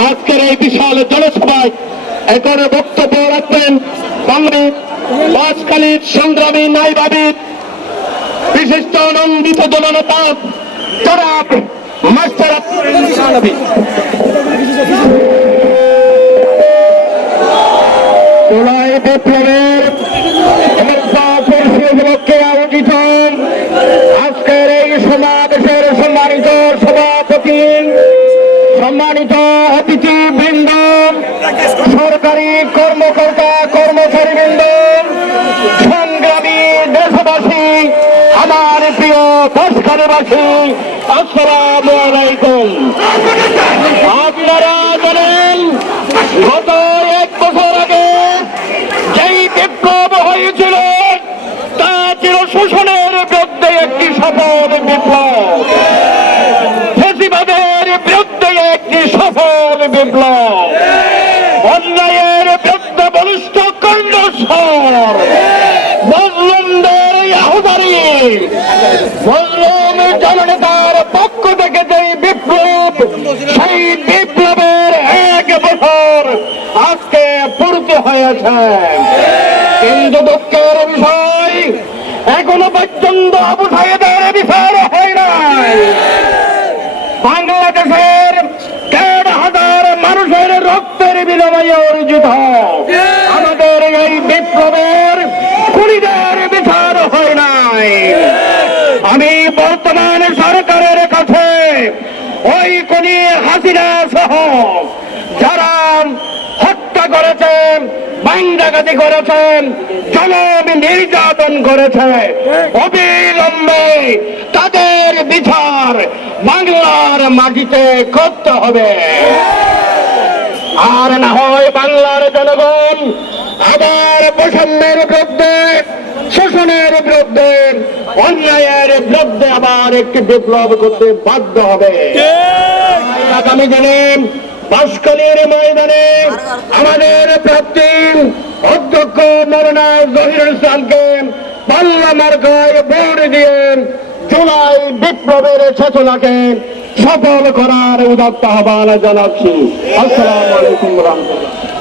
আজকের এই বিশাল জনসভায় এখানে বক্তব্য রাখবেন বাসকালীর সংগ্রামী নাইবাবিদ বিশিষ্ট আনন্দিত জননেতা জনাব মাস্টার আজকের এই সমাবেশের সম্মানিত সভাপতি সম্মানিত অতিথি বৃন্দ সরকারি কর্মকর্তা কর্মচারী বৃন্দ সংগ্রামী দেশবাসী, আমার প্রিয় বাসখানেবাসী আসসালাম আলাইকুম। আপনারা জানেন, গত এক বছর আগে যেই বিপ্লব হয়েছিল, তা ছিল শোষণের বিরুদ্ধে একটি সফল বিপ্লব ফেসিবাদের বিরুদ্ধে একটি সফল বিপ্লব। অন্যায়ের বিরুদ্ধে বলিষ্ঠ কণ্ঠস্বর মজলুমদের আহুদারি মজলুম জননেতার পক্ষ থেকে যে বিপ্লব, সেই বিপ্লবের এক বছর আজকে পূর্তি হয়েছে। কিন্তু দুঃখের বিষয় এখনও পর্যন্ত আবু সাহেবের বিচার রক্তের অর্জিত আমাদের এই বিপ্লবের খুনিদের বিচার হয় নাই। আমি বর্তমান সরকারের কাছে ওই খুনি হাসিনা সহ যারা হত্যা করেছেন বাইন্দাগাতি করেছেন জনম নির্যাতন করেছে অবিলম্বে তাদের বিচার বাংলার মাটিতে করতে হবে। আর না হয় বাংলার জনগণ আবার বৈষম্যের বিরুদ্ধে শোষণের বিরুদ্ধে অন্যায়ের বিরুদ্ধে আবার একটি বিপ্লব করতে বাধ্য হবে। আগামী দিনে বাসকালীর ময়দানে আমাদের প্রাপ্তি অধ্যক্ষ মরনা জহিরুল ইসলামকে পাল্লা মার্কায় ভোট দিয়ে জুলাই বিপ্লবের চেতনাকে সফল করার উদাত্ত আহ্বান জানাচ্ছি। আসসালামু আলাইকুম রহমতুল্লাহ।